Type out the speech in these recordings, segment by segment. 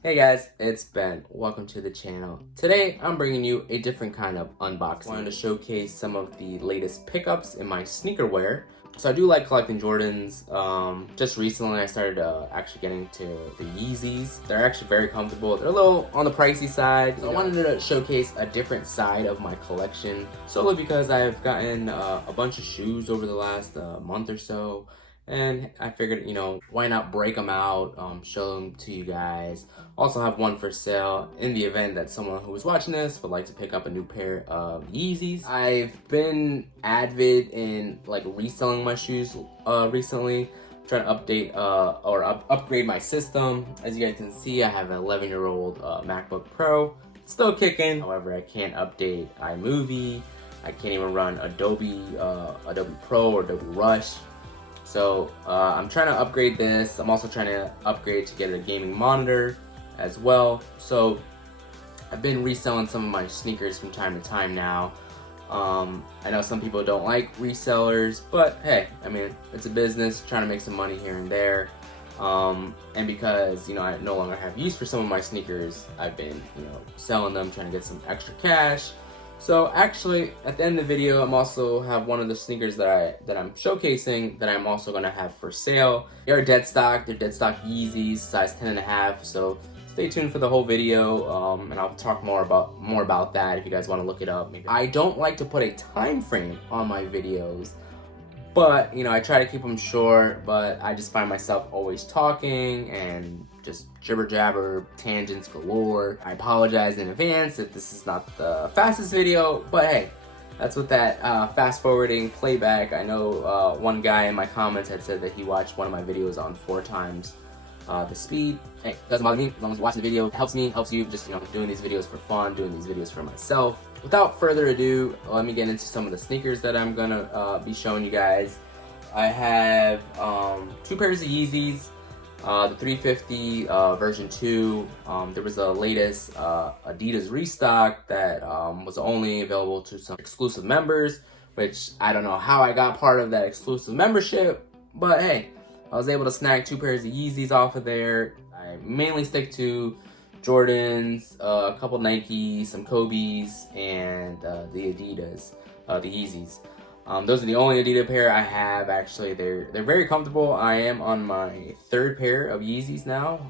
Hey guys, it's Ben. Welcome to the channel. Today, I'm bringing you a different kind of unboxing. I wanted to showcase some of the latest pickups in my sneaker wear. So I do like collecting Jordans. Just recently, I started actually getting to the Yeezys. They're actually very comfortable. They're a little on the pricey side. So I wanted to showcase a different side of my collection, solely because I've gotten a bunch of shoes over the last month or so. And I figured, why not break them out, show them to you guys. Also have one for sale in the event that someone who is watching this would like to pick up a new pair of Yeezys. I've been avid in reselling my shoes recently, trying to update or upgrade my system. As you guys can see, I have an 11-year-old MacBook Pro. It's still kicking. However, I can't update iMovie. I can't even run Adobe Pro or Adobe Rush. So I'm trying to upgrade this. I'm also trying to upgrade to get a gaming monitor as well. So I've been reselling some of my sneakers from time to time now. I know some people don't like resellers, but hey, I mean, it's a business, trying to make some money here and there. And because, I no longer have use for some of my sneakers, I've been, selling them, trying to get some extra cash. So actually, at the end of the video, I'm also have one of the sneakers that I'm showcasing that I'm also gonna have for sale. They're dead stock. They're dead stock Yeezys, size 10.5. So stay tuned for the whole video, and I'll talk more about that if you guys want to look it up. Maybe. I don't like to put a time frame on my videos, but I try to keep them short. But I just find myself always talking and just jibber jabber, tangents galore. I apologize in advance if this is not the fastest video, but hey, that's what that fast forwarding playback. I know one guy in my comments had said that he watched one of my videos on 4 times the speed. Hey, doesn't bother me as long as you watch the video. It helps me, helps you. Just doing these videos for fun, doing these videos for myself. Without further ado, let me get into some of the sneakers that I'm gonna be showing you guys. I have 2 pairs of Yeezys. The 350 version 2. There was a latest Adidas restock that was only available to some exclusive members, which I don't know how I got part of that exclusive membership, but hey, I was able to snag 2 pairs of Yeezys off of there. I mainly stick to Jordans, a couple Nikes, some Kobe's, and the Adidas, the Yeezys. Those are the only Adidas pair I have. Actually, they're very comfortable. I am on my 3rd pair of Yeezys now.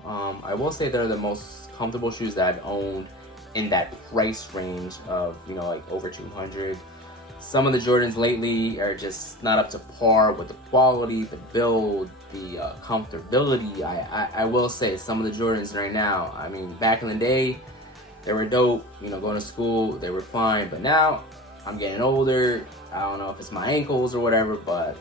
I will say they're the most comfortable shoes that I've owned in that price range of over 200. Some of the Jordans lately are just not up to par with the quality, the build, the comfortability. I will say some of the Jordans right now, I mean, back in the day, they were dope. Going to school, they were fine. But now, I'm getting older. I don't know if it's my ankles or whatever, but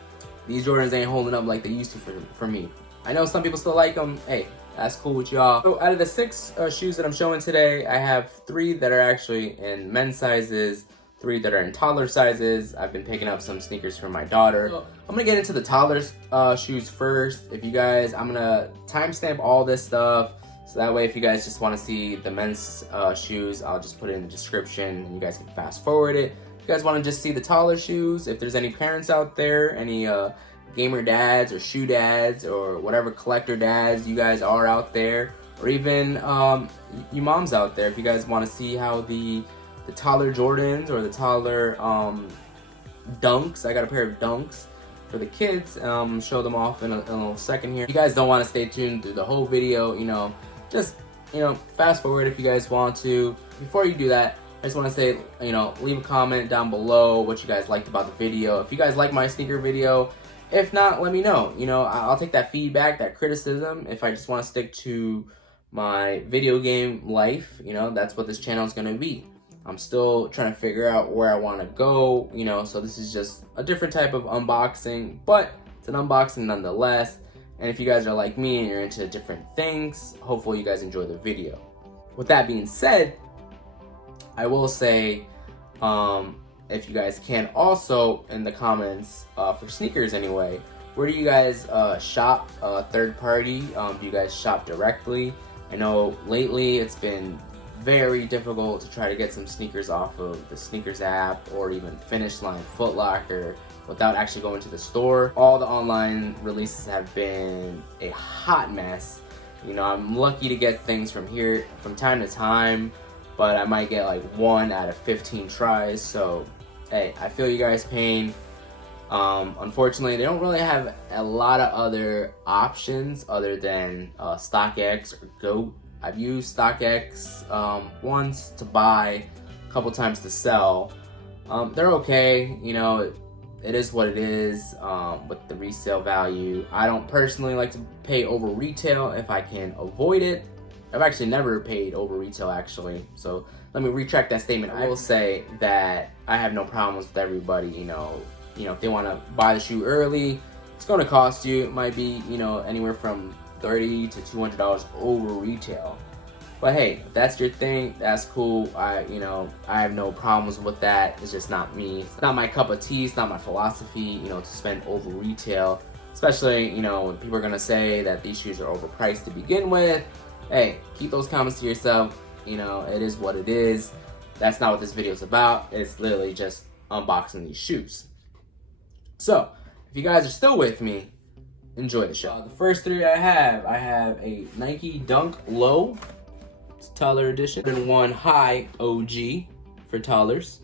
these Jordans ain't holding up like they used to for me. I know some people still like them. Hey, that's cool with y'all. So out of the 6 shoes that I'm showing today, I have 3 that are actually in men's sizes, 3 that are in toddler sizes. I've been picking up some sneakers for my daughter. So I'm gonna get into the toddler shoes first. If you guys, I'm gonna timestamp all this stuff. So that way, if you guys just want to see the men's shoes, I'll just put it in the description and you guys can fast forward it. If you guys want to just see the taller shoes, if there's any parents out there, any gamer dads or shoe dads or whatever collector dads you guys are out there, or even you moms out there, if you guys want to see how the taller Jordans or the taller Dunks, I got a pair of Dunks for the kids, show them off in a little second here. If you guys don't want to stay tuned through the whole video, just fast forward if you guys want to. Before you do that, I just want to say, leave a comment down below what you guys liked about the video. If you guys like my sneaker video, if not, let me know. I'll take that feedback, that criticism. If I just want to stick to my video game life, that's what this channel is going to be. I'm still trying to figure out where I want to go, so this is just a different type of unboxing, but it's an unboxing nonetheless. And if you guys are like me and you're into different things, hopefully you guys enjoy the video. With that being said, I will say, if you guys can also in the comments for sneakers anyway, where do you guys shop third party? Do you guys shop directly? I know lately it's been very difficult to try to get some sneakers off of the Sneakers app or even Finish Line, Foot Locker without actually going to the store. All the online releases have been a hot mess. You know, I'm lucky to get things from here from time to time, but I might get like 1 out of 15 tries. So, hey, I feel you guys' pain. Unfortunately, they don't really have a lot of other options other than StockX or GOAT. I've used StockX once to buy, a couple times to sell. They're okay, you know, it is what it is with the resale value. I don't personally like to pay over retail if I can avoid it. I've actually never paid over retail actually, so let me retract that statement. I will say that I have no problems with everybody, you know, if they want to buy the shoe early, it's going to cost you, it might be, you know, anywhere from $30 to $200 over retail. But hey, if that's your thing, that's cool. I have no problems with that. It's just not me. It's not my cup of tea. It's not my philosophy, you know, to spend over retail. Especially, you know, when people are gonna say that these shoes are overpriced to begin with. Hey, keep those comments to yourself. You know, it is what it is. That's not what this video is about. It's literally just unboxing these shoes. So, if you guys are still with me, enjoy the show. The first three I have a Nike Dunk Low. It's Toddler edition. Jordan 1 High OG for toddlers.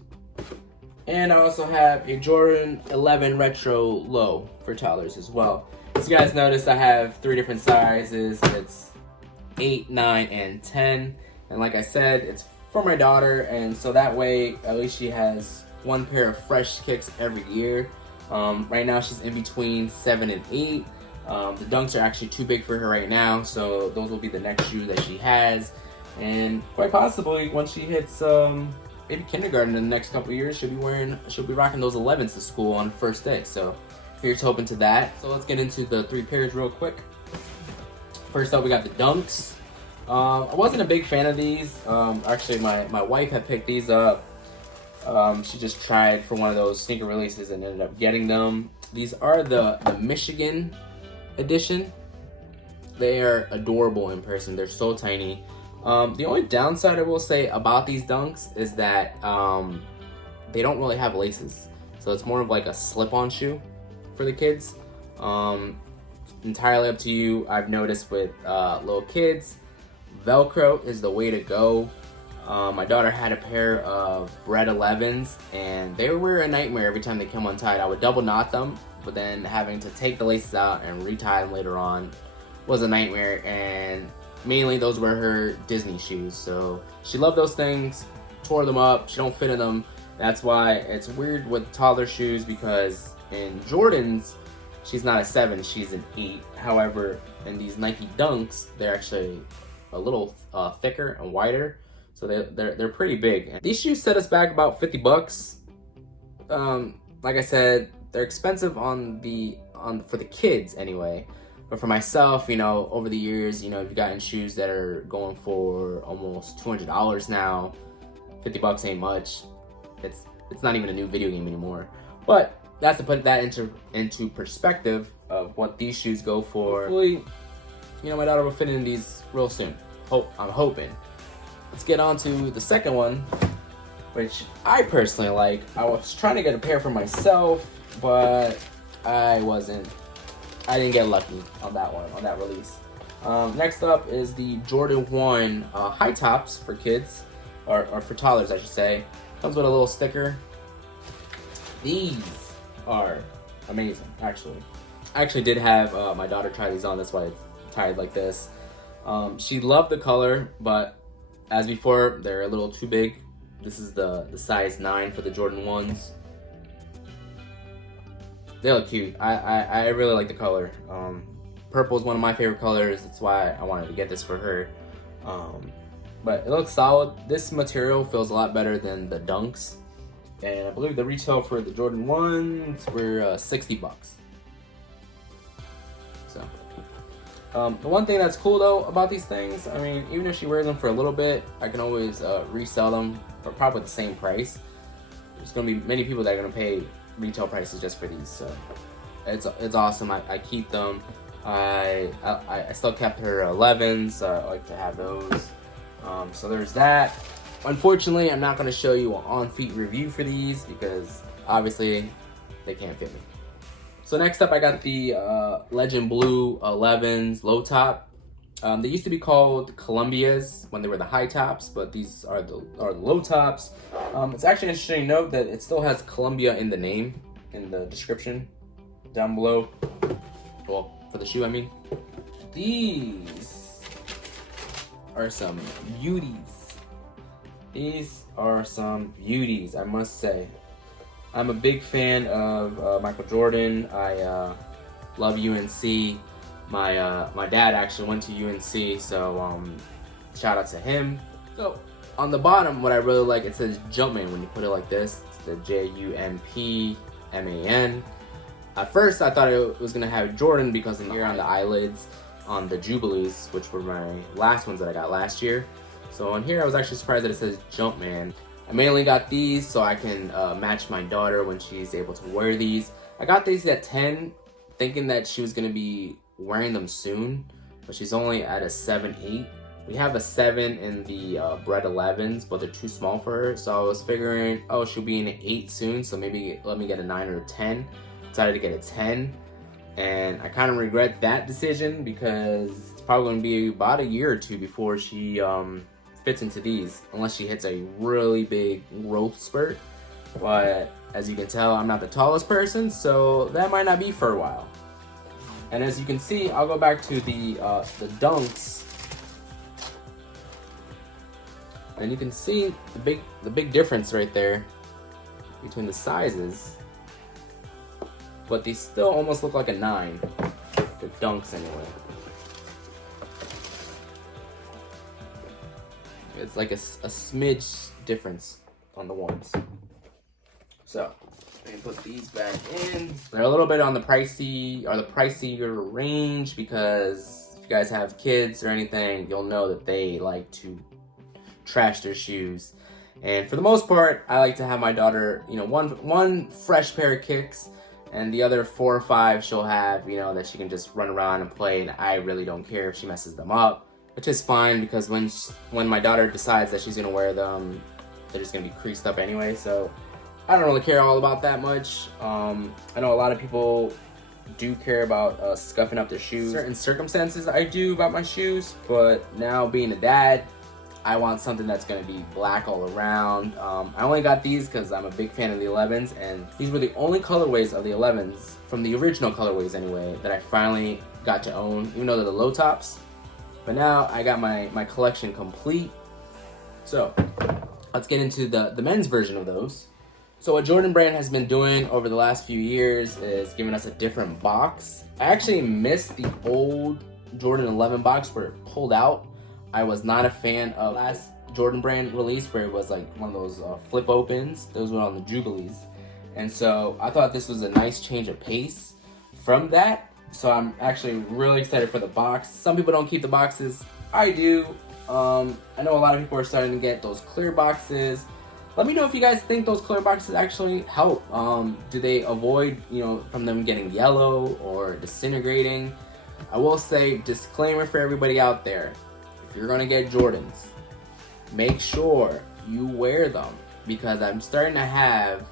And I also have a Jordan 11 Retro Low for toddlers as well. As you guys notice, I have 3 different sizes. It's 8, 9, and 10. And like I said, it's for my daughter, and so that way, at least she has 1 pair of fresh kicks every year. Right now, she's in between 7 and 8. The Dunks are actually too big for her right now, so those will be the next shoe that she has. And quite possibly, once she hits maybe kindergarten in the next couple of years, she'll be rocking those 11s to school on the first day. So here's hoping to that. So let's get into the 3 pairs real quick. First up, we got the Dunks. I wasn't a big fan of these. Actually, my wife had picked these up. She just tried for one of those sneaker releases and ended up getting them. These are the Michigan edition. They are adorable in person. They're so tiny. The only downside I will say about these Dunks is that they don't really have laces. So it's more of like a slip-on shoe for the kids. Entirely up to you. I've noticed with little kids, Velcro is the way to go. My daughter had a pair of Red 11s, and they were a nightmare every time they came untied. I would double knot them, but then having to take the laces out and retie them later on was a nightmare. And mainly those were her Disney shoes, so she loved those things, tore them up, she don't fit in them. That's why it's weird with toddler shoes, because in Jordans, she's not a 7, she's an 8. However, in these Nike Dunks, they're actually a little thicker and wider, so they're pretty big. And these shoes set us back about 50 bucks. Like I said, they're expensive for the kids anyway. But for myself, you know, over the years, you know, you've gotten shoes that are going for almost $200 now. 50 bucks ain't much. It's not even a new video game anymore. But that's to put that into perspective of what these shoes go for. Hopefully, you know, my daughter will fit in these real soon. I'm hoping. Let's get on to the second one, which I personally like. I was trying to get a pair for myself, but I didn't get lucky on that one, on that release. Next up is the Jordan 1 high tops for kids, or for toddlers, I should say. Comes with a little sticker. These are amazing, actually. I actually did have my daughter try these on, that's why it's tied like this. She loved the color, but as before, they're a little too big. This is the size 9 for the Jordan 1s. They look cute. I really like the color. Purple is one of my favorite colors. That's why I wanted to get this for her. But it looks solid. This material feels a lot better than the Dunks. And I believe the retail for the Jordan 1s were 60 bucks. So, the one thing that's cool though about these things, I mean, even if she wears them for a little bit, I can always resell them for probably the same price. There's gonna be many people that are gonna pay retail prices just for these, so it's awesome. I keep them. I still kept her 11s. I like to have those. So there's that. Unfortunately, I'm not going to show you an on-feet review for these because obviously they can't fit me. So next up, I got the Legend Blue 11s low top. They used to be called Columbias when they were the high tops, but these are the low tops. It's actually an interesting note that it still has Columbia in the name, in the description down below. Well, for the shoe, I mean. These are some beauties. These are some beauties, I must say. I'm a big fan of Michael Jordan. I love UNC. My dad actually went to UNC, so shout out to him. So on the bottom, what I really like, it says Jumpman when you put it like this. It's the Jumpman. At first, I thought it was gonna have Jordan because of here on the eyelids, on the Jubilees, which were my last ones that I got last year. So on here, I was actually surprised that it says Jumpman. I mainly got these so I can match my daughter when she's able to wear these. I got these at 10, thinking that she was gonna be wearing them soon, but she's only at a 7-8. We have a 7 in the Bred 11s, but they're too small for her. So I was figuring, oh, she'll be in an 8 soon, so maybe let me get a 9 or a 10. Decided to get a 10, and I kind of regret that decision because it's probably going to be about a year or two before she fits into these, unless she hits a really big growth spurt. But as you can tell, I'm not the tallest person, so that might not be for a while. And as you can see, I'll go back to the dunks, and you can see the big difference right there between the sizes. But these still almost look like a 9, the dunks anyway. It's like a smidge difference on the ones. So, let me put these back in. They're a little bit on the pricier range because if you guys have kids or anything, you'll know that they like to trash their shoes. And for the most part, I like to have my daughter, you know, one fresh pair of kicks, and the other 4 or 5 she'll have, you know, that she can just run around and play, and I really don't care if she messes them up, which is fine because when my daughter decides that she's gonna wear them, they're just gonna be creased up anyway, so I don't really care all about that much. I know a lot of people do care about scuffing up their shoes. Certain circumstances I do about my shoes, but now being a dad, I want something that's gonna be black all around. I only got these because I'm a big fan of the 11s, and these were the only colorways of the 11s, from the original colorways anyway, that I finally got to own, even though they're the low tops. But now I got my collection complete. So let's get into the men's version of those. So what Jordan Brand has been doing over the last few years is giving us a different box. I actually missed the old Jordan 11 box where it pulled out. I was not a fan of last Jordan Brand release where it was like one of those flip opens. Those were on the Jubilees. And so I thought this was a nice change of pace from that. So I'm actually really excited for the box. Some people don't keep the boxes. I do. I know a lot of people are starting to get those clear boxes. Let me know if you guys think those clear boxes actually help. Do they avoid, you know, from them getting yellow or disintegrating? I will say, disclaimer for everybody out there. If you're gonna get Jordans, make sure you wear them, because I'm starting to have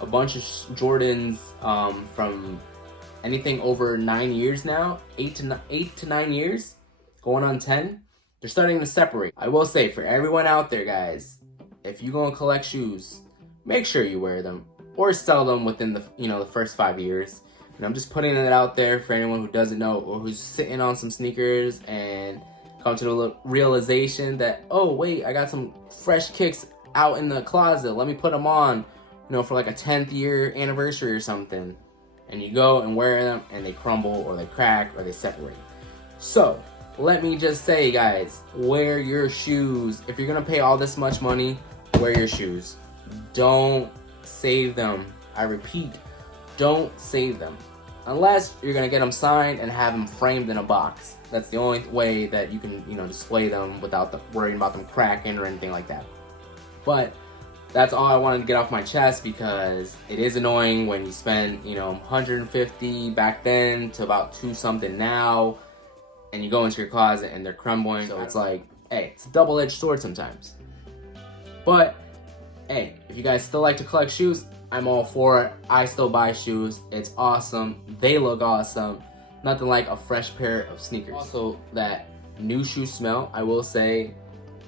a bunch of Jordans from anything over 9 years now, 8 to 9 years, going on 10. They're starting to separate. I will say, for everyone out there, guys, if you're gonna collect shoes, make sure you wear them or sell them within the first 5 years. And I'm just putting it out there for anyone who doesn't know or who's sitting on some sneakers and come to the realization that, oh wait, I got some fresh kicks out in the closet, let me put them on, you know, for like a 10th year anniversary or something, and you go and wear them and they crumble or they crack or they separate. So let me just say, guys, wear your shoes. If you're gonna pay all this much money, wear your shoes. Don't save them. I repeat, don't save them. Unless you're gonna get them signed and have them framed in a box. That's the only way that you can, you know, display them without worrying about them cracking or anything like that. But that's all I wanted to get off my chest, because it is annoying when you spend, you know, $150 back then to about $2 something now, and you go into your closet and they're crumbling. So it's like, hey, it's a double-edged sword sometimes. But hey, if you guys still like to collect shoes, I'm all for it. I still buy shoes. It's awesome. They look awesome. Nothing like a fresh pair of sneakers. Also, that new shoe smell. I will say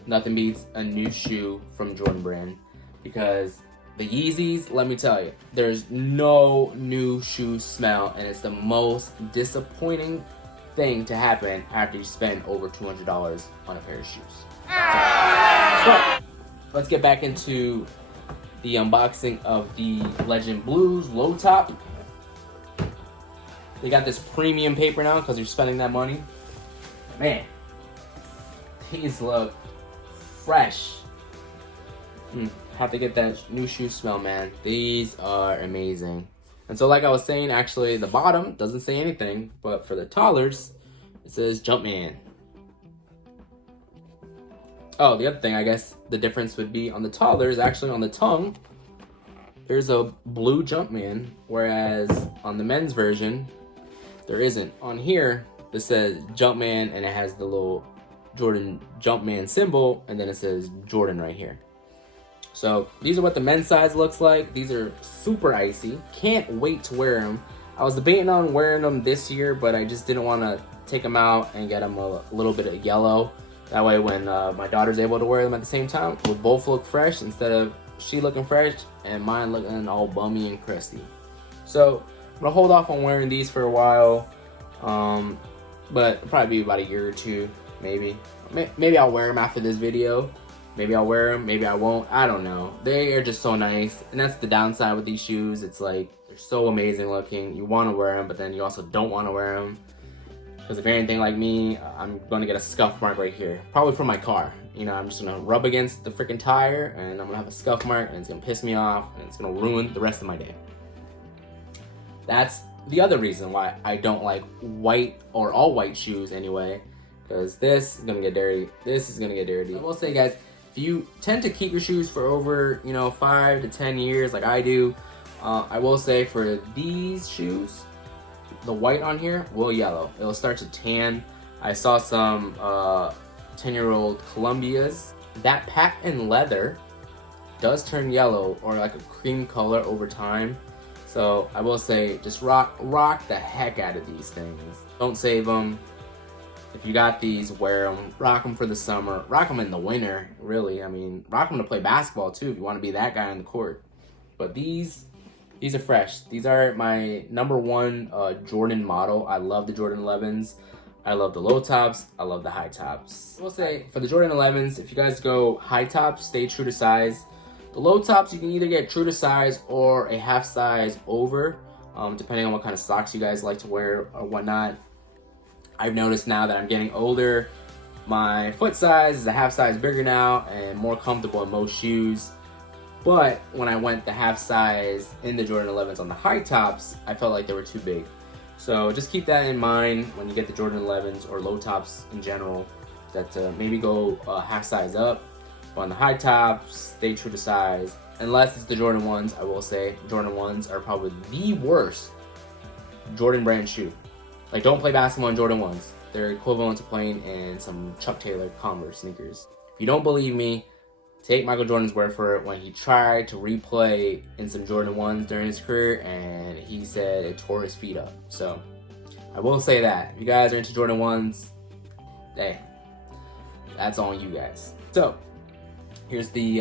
nothing beats a new shoe from Jordan Brand, because the Yeezys, let me tell you, there's no new shoe smell, and it's the most disappointing thing to happen after you spend over $200 on a pair of shoes. But let's get back into the unboxing of the Legend Blues low top. They got this premium paper now because you're spending that money. Man, these look fresh. Have to get that new shoe smell, man. These are amazing. And so like I was saying, actually the bottom doesn't say anything, but for the Toddlers, it says Jumpman. Oh, the other thing, I guess the difference would be on the Toddlers, actually on the tongue, there's a blue Jumpman, whereas on the men's version, there isn't. On here, it says Jumpman, and it has the little Jordan Jumpman symbol, and then it says Jordan right here. So these are what the men's size looks like. These are super icy. Can't wait to wear them. I was debating on wearing them this year, but I just didn't want to take them out and get them a little bit of yellow. That way when my daughter's able to wear them at the same time, we'll both look fresh instead of she looking fresh and mine looking all bummy and crusty. So I'm gonna hold off on wearing these for a while, but it'll probably be about a year or two, maybe. Maybe I'll wear them after this video. Maybe I'll wear them, maybe I won't. I don't know. They are just so nice, and that's the downside with these shoes. It's like they're so amazing looking. You want to wear them, but then you also don't want to wear them. Because if you're anything like me, I'm going to get a scuff mark right here. Probably from my car. You know, I'm just going to rub against the freaking tire, and I'm going to have a scuff mark, and it's going to piss me off, and it's going to ruin the rest of my day. That's the other reason why I don't like white or all white shoes anyway. Because this is going to get dirty. This is going to get dirty. I will say, guys, if you tend to keep your shoes for over, 5 to 10 years like I do, I will say for these shoes, the white on here will yellow. It'll start to tan. I saw some 10-year-old Columbias. That patent leather does turn yellow or like a cream color over time. So I will say just rock the heck out of these things. Don't save them. If you got these, wear them. Rock them for the summer. Rock them in the winter, really. I mean, rock them to play basketball too if you want to be that guy on the court. But these are fresh. These are my #1 Jordan model. I love the Jordan 11s. I love the low tops. I love the high tops. I will say, for the Jordan 11s, if you guys go high tops, stay true to size. The low tops, you can either get true to size or a half size over, depending on what kind of socks you guys like to wear or whatnot. I've noticed now that I'm getting older, my foot size is a half size bigger now and more comfortable in most shoes. But when I went the half size in the Jordan 11s on the high tops, I felt like they were too big. So just keep that in mind when you get the Jordan 11s or low tops in general, that maybe go half size up. But on the high tops, stay true to size. Unless it's the Jordan 1s, I will say Jordan 1s are probably the worst Jordan brand shoe. Like, don't play basketball in Jordan 1s. They're equivalent to playing in some Chuck Taylor Converse sneakers. If you don't believe me, take Michael Jordan's word for it when he tried to replay in some Jordan 1s during his career, and he said it tore his feet up. So, I will say that. If you guys are into Jordan 1s, hey, that's on you guys. So, here's the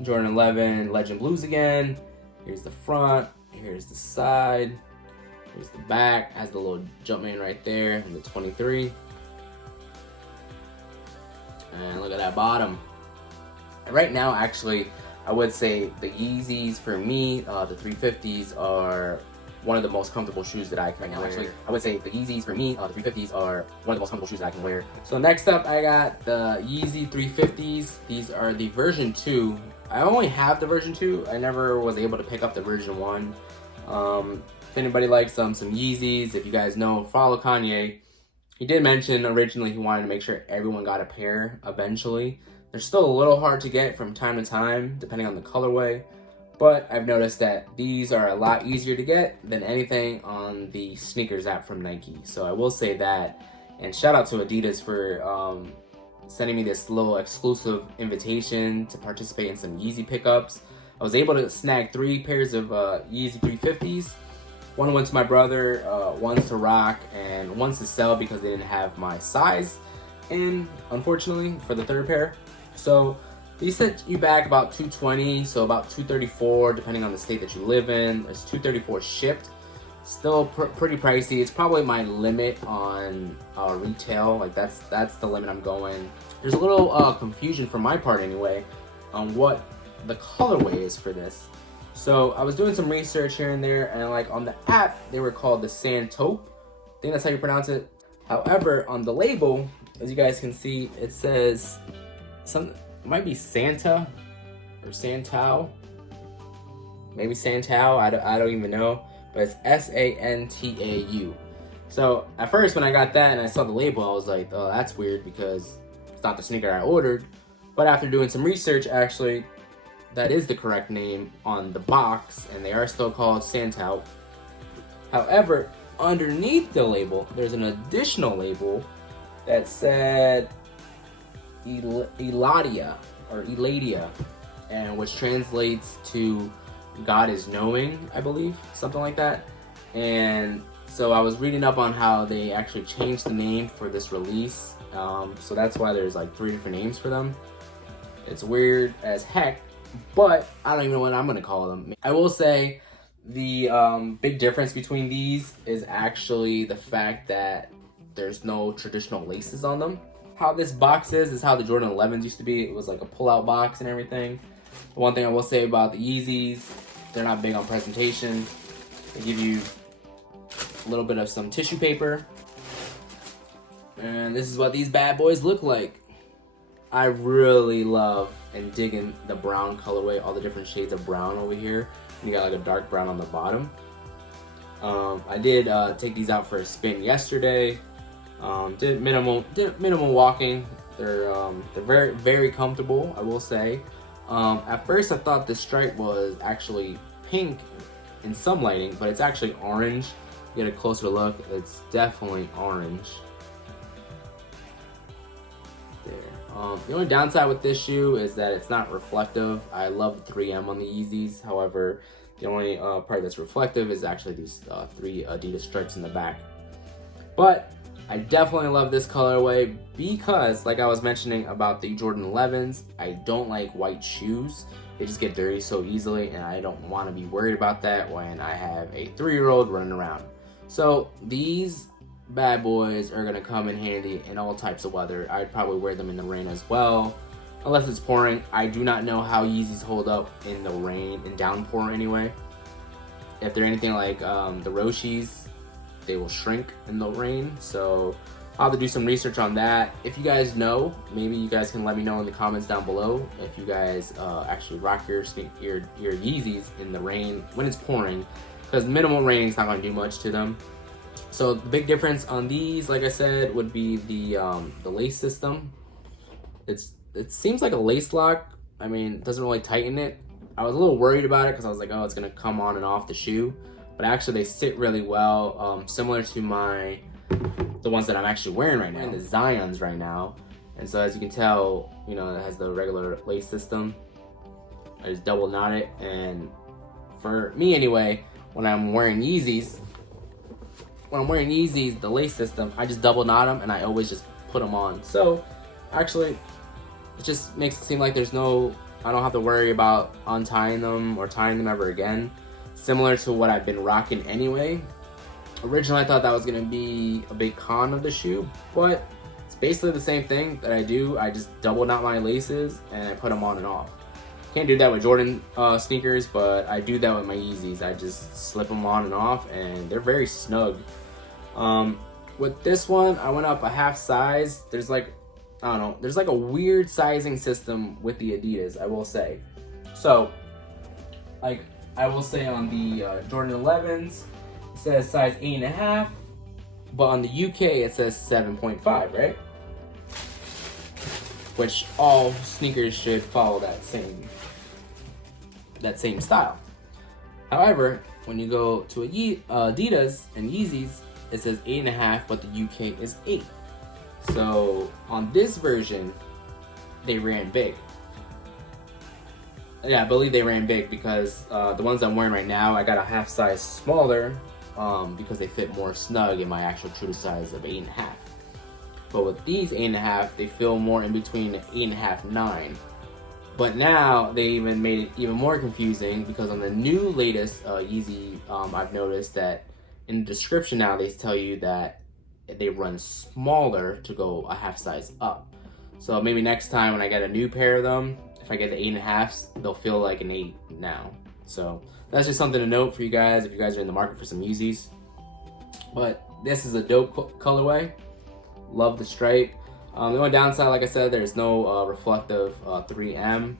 Jordan 11 Legend Blues again. Here's the front. Here's the side. Here's the back, has the little Jumpman right there, and the 23. And look at that bottom. And right now, actually, I would say the Yeezys for me, the 350s are one of the most comfortable shoes that I can wear. Actually, I would say the Yeezys for me, the 350s are one of the most comfortable shoes that I can wear. So next up, I got the Yeezy 350s. These are the version 2. I only have the version 2. I never was able to pick up the version 1. If anybody likes some Yeezys, if you guys know, follow Kanye. He did mention originally he wanted to make sure everyone got a pair eventually. They're still a little hard to get from time to time, depending on the colorway. But I've noticed that these are a lot easier to get than anything on the sneakers app from Nike. So I will say that. And shout out to Adidas for sending me this little exclusive invitation to participate in some Yeezy pickups. I was able to snag 3 pairs of Yeezy 350s. One went to my brother, one's to rock, and one's to sell because they didn't have my size. in, unfortunately, for the third pair. So these set you back about $220, so about $234 depending on the state that you live in. It's $234 shipped. Still pretty pricey. It's probably my limit on retail. Like that's the limit I'm going. There's a little confusion from my part anyway on what the colorway is for this. So I was doing some research here and there, and like on the app they were called the Sand Taupe. I think that's how you pronounce it. However, on the label, as you guys can see, it says some, it might be Santa or Santau, maybe Santau. I don't even know. But it's Santau. So at first when I got that and I saw the label, I was like, oh, that's weird because it's not the sneaker I ordered. But after doing some research, actually, that is the correct name on the box, and they are still called Santau. However, underneath the label, there's an additional label that said Eladia, or Eladia, and which translates to God is knowing, I believe, something like that. And so I was reading up on how they actually changed the name for this release. So that's why there's like 3 different names for them. It's weird as heck, but I don't even know what I'm gonna call them. I will say the big difference between these is actually the fact that there's no traditional laces on them. How this box is how the Jordan 11s used to be. It was like a pull-out box and everything. The one thing I will say about the Yeezys, they're not big on presentation. They give you a little bit of some tissue paper. And this is what these bad boys look like. I really love and dig in the brown colorway, all the different shades of brown over here. And you got like a dark brown on the bottom. I did take these out for a spin yesterday. Did minimal walking. They're very, very comfortable, I will say. At first I thought this stripe was actually pink in some lighting, but it's actually orange. Get a closer look, it's definitely orange. There. The only downside with this shoe is that it's not reflective. I love the 3M on the Yeezys. However, the only part that's reflective is actually these 3 Adidas stripes in the back. But I definitely love this colorway because, like I was mentioning about the Jordan 11s, I don't like white shoes. They just get dirty so easily, and I don't want to be worried about that when I have a 3-year-old running around. So these bad boys are gonna come in handy in all types of weather. I'd probably wear them in the rain as well, unless it's pouring. I do not know how Yeezys hold up in the rain and downpour anyway. If they're anything like the Roshis, they will shrink in the rain. So I'll have to do some research on that. If you guys know, maybe you guys can let me know in the comments down below if you guys actually rock your Yeezys in the rain when it's pouring, because minimal rain is not going to do much to them. So the big difference on these, like I said, would be the lace system. It seems like a lace lock. I mean, it doesn't really tighten it. I was a little worried about it because I was like, oh, it's gonna come on and off the shoe. But actually, they sit really well, similar to the ones that I'm actually wearing right now, and the Zions right now. And so as you can tell, you know, it has the regular lace system. I just double knot it, and for me anyway, when I'm wearing Yeezys, the lace system, I just double knot them and I always just put them on. So actually, it just makes it seem like I don't have to worry about untying them or tying them ever again. Similar to what I've been rocking anyway. Originally, I thought that was gonna be a big con of the shoe, but it's basically the same thing that I do. I just double knot my laces and I put them on and off. Can't do that with Jordan sneakers, but I do that with my Yeezys. I just slip them on and off, and they're very snug. With this one, I went up a half size. There's like, I don't know, there's like a weird sizing system with the Adidas, I will say. So, like, I will say on the Jordan 11s, it says size 8.5, but on the UK it says 7.5, right? Which all sneakers should follow that same style. However, when you go to Adidas and Yeezys, it says 8.5, but the UK is 8. So on this version, they ran big. Yeah, I believe they ran big because the ones I'm wearing right now, I got a half size smaller because they fit more snug in my actual true size of 8.5. But with these 8.5, they feel more in between 8.5, 9. But now they even made it even more confusing because on the new latest Yeezy, I've noticed that in the description now they tell you that they run smaller to go a half size up. So maybe next time when I get a new pair of them, if I get the 8.5s, they'll feel like an 8 now. So that's just something to note for you guys if you guys are in the market for some Yeezys. But this is a dope colorway. Love the stripe. The only downside, like I said, there's no reflective 3M.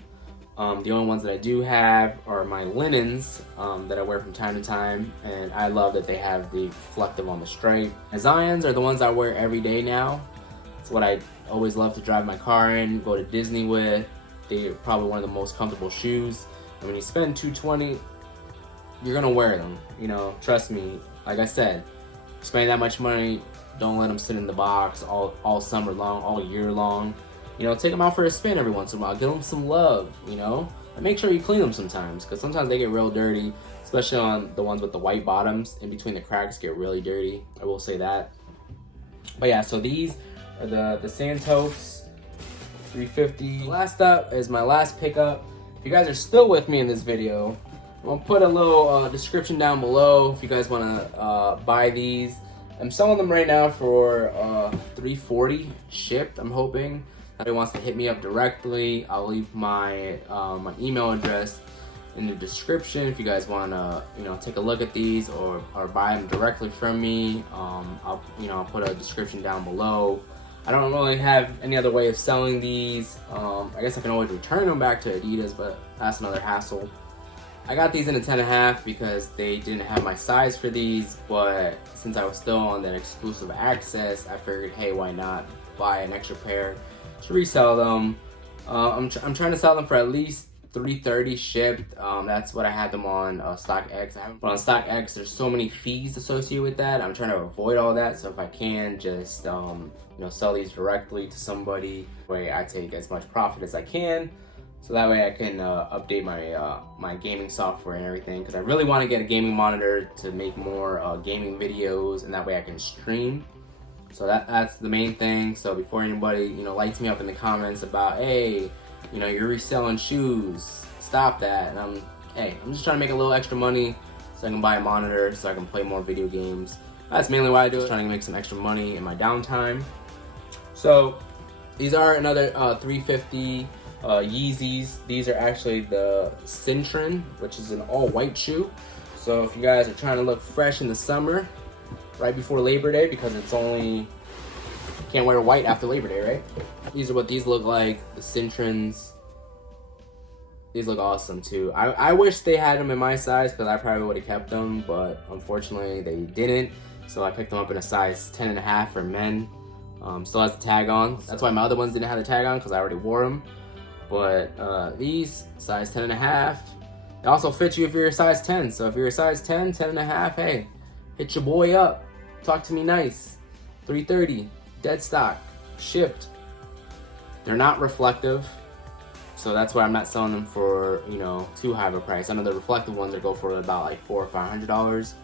The only ones that I do have are my linens that I wear from time to time, and I love that they have the reflective on the stripe. My Zions are the ones I wear every day now. It's what I always love to drive my car in, go to Disney with. They're probably one of the most comfortable shoes. And when you spend $220, you're gonna wear them. You know, trust me. Like I said, spending that much money, don't let them sit in the box all summer long, all year long. You know, take them out for a spin every once in a while. Give them some love, you know? And make sure you clean them sometimes, because sometimes they get real dirty, especially on the ones with the white bottoms. In between the cracks get really dirty. I will say that. But yeah, so these are the Santos 350. Last up is my last pickup. If you guys are still with me in this video, I'm gonna put a little description down below if you guys wanna buy these. I'm selling them right now for $340 shipped. I'm hoping. If anybody wants to hit me up directly, I'll leave my my email address in the description if you guys want to, you know, take a look at these or buy them directly from me. I'll put a description down below. I don't really have any other way of selling these. I guess I can always return them back to Adidas, but that's another hassle. I got these in a 10.5 because they didn't have my size for these, but since I was still on that exclusive access, I figured, hey, why not buy an extra pair to resell them. I'm trying to sell them for at least $330 shipped. That's what I had them on StockX. But on StockX, there's so many fees associated with that. I'm trying to avoid all that. So if I can, just sell these directly to somebody, where I take as much profit as I can. So that way I can update my my gaming software and everything, because I really want to get a gaming monitor to make more gaming videos, and that way I can stream. So that's the main thing. So before anybody lights me up in the comments about, hey, you're reselling shoes, stop that. And I'm just trying to make a little extra money so I can buy a monitor so I can play more video games. That's mainly why I do it, trying to make some extra money in my downtime. So these are another 350 Yeezys. These are actually the Citron, which is an all-white shoe. So if you guys are trying to look fresh in the summer, right before Labor Day, because it's only, can't wear white after Labor Day, right? These are what these look like, the Citrons. These look awesome too. I wish they had them in my size, because I probably would have kept them, but unfortunately they didn't. So I picked them up in a size 10.5 for men. Still has the tag on. That's why my other ones didn't have the tag on, because I already wore them. But these, size 10.5, it also fits you if you're a size 10. So if you're a size 10, 10.5, hey, hit your boy up. Talk to me nice. $330, dead stock, shipped. They're not reflective, so that's why I'm not selling them for too high of a price. I know the reflective ones are go for about like $400 or $500,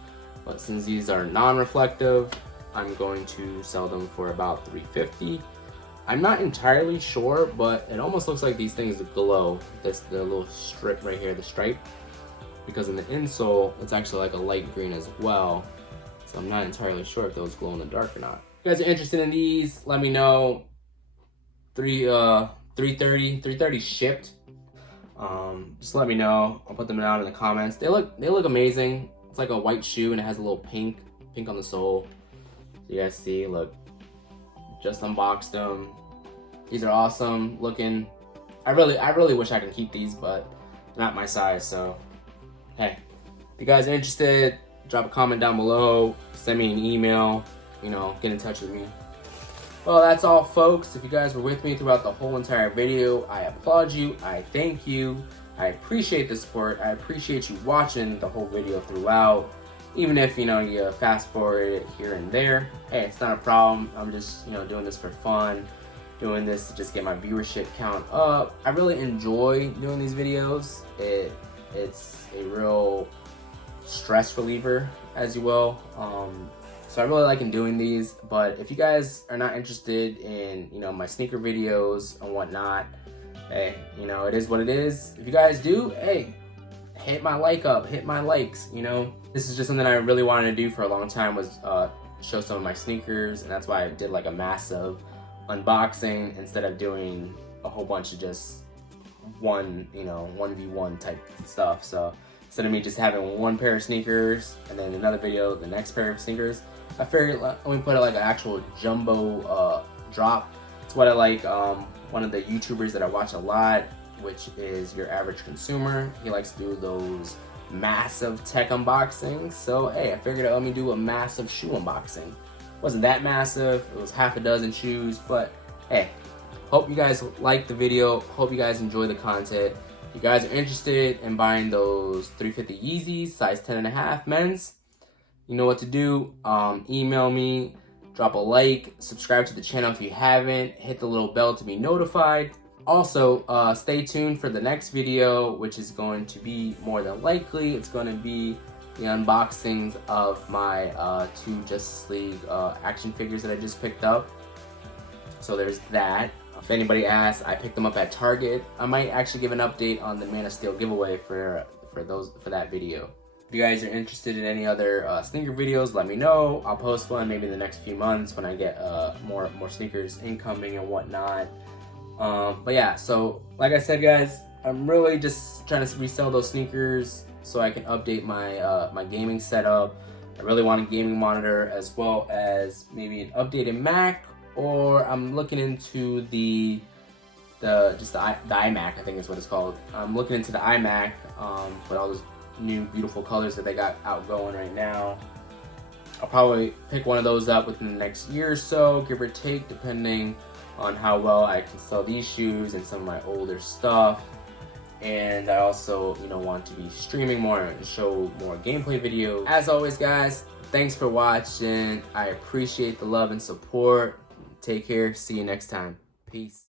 but since these are non-reflective, I'm going to sell them for about $350. I'm not entirely sure, but it almost looks like these things glow. The little strip right here, the stripe, because in the insole it's actually like a light green as well. So I'm not entirely sure if those glow in the dark or not. If you guys are interested in these, let me know. $330 shipped. Just let me know. I'll put them down in the comments. They look amazing. It's like a white shoe and it has a little pink on the sole. So you guys see, look. Just unboxed them. These are awesome looking. I really wish I could keep these, but they're not my size. So hey, if you guys are interested, drop a comment down below, send me an email, get in touch with me. Well, that's all, folks. If you guys were with me throughout the whole entire video, I applaud you, I thank you, I appreciate the support, I appreciate you watching the whole video throughout. Even if you fast forward it here and there, hey, it's not a problem. I'm just doing this for fun, doing this to just get my viewership count up. I really enjoy doing these videos. It's a real stress reliever, as you will. So I really like doing these, but if you guys are not interested in, you know, my sneaker videos and whatnot, hey, you know, it is what it is. If you guys do, hey, hit my like up, hit my likes, you know. This is just something I really wanted to do for a long time, was show some of my sneakers, and that's why I did like a massive unboxing instead of doing a whole bunch of just one, you know, 1v1 type stuff. So instead of me just having one pair of sneakers and then another video, the next pair of sneakers, I figured let me put like an actual jumbo drop. It's what I like. One of the YouTubers that I watch a lot, which is Your Average Consumer, he likes to do those massive tech unboxings. So hey, I figured let me do a massive shoe unboxing. Wasn't that massive, it was half a dozen shoes, but hey, hope you guys like the video, hope you guys enjoy the content. If you guys are interested in buying those 350 Yeezys, size 10.5 men's, you know what to do. Email me, drop a like, subscribe to the channel if you haven't, hit the little bell to be notified. Also, stay tuned for the next video, which is going to be, more than likely, it's going to be the unboxings of my 2 Justice League action figures that I just picked up. So there's that. If anybody asks, I picked them up at Target. I might actually give an update on the Man of Steel giveaway for that video. If you guys are interested in any other sneaker videos, let me know. I'll post one maybe in the next few months when I get more sneakers incoming and whatnot. But yeah, so like I said, guys, I'm really just trying to resell those sneakers so I can update my my gaming setup. I really want a gaming monitor, as well as maybe an updated Mac, or I'm looking into the iMac, I think is what it's called. I'm looking into the iMac with all those new beautiful colors that they got outgoing right now. I'll probably pick one of those up within the next year or so, give or take, depending on how well I can sell these shoes and some of my older stuff. And I also, you know, want to be streaming more and show more gameplay videos. As always, guys, thanks for watching. I appreciate the love and support. Take care. See you next time. Peace.